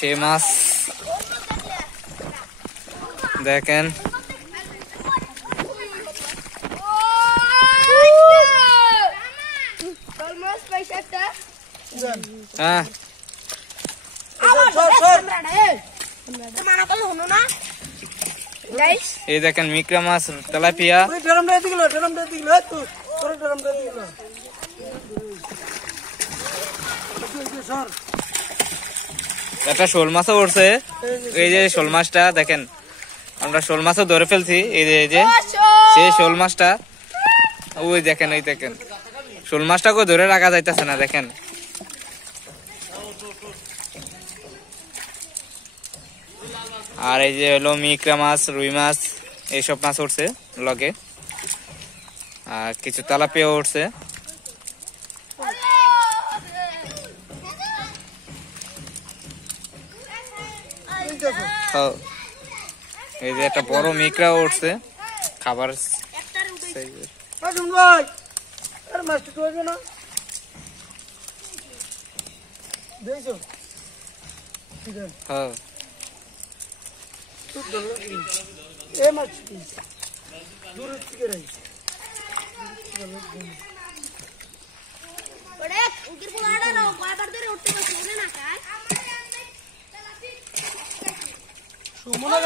সেই মাছ দেখেন, হ্যাঁ এই দেখেন মিকরা মাছ, তেলাপিয়া, একটা শোল মাছও উঠছে। এই যে শোল মাছটা দেখেন, আমরা শোল মাছও ধরে ফেলছি। এই যে সেই শোল মাছটা, ওই দেখেন, ওই দেখেন শোল মাছটাকে ধরে রাখা যাইতেছে না। দেখেন আর এই যে হলো মিকরা মাছ, রুই মাছ, এইসব মাছ উঠছে লগে, আর কিছু তেলাপিয়া উঠছে। এই যে একটা বড় মিকরা উঠছে খাবার। সুমনা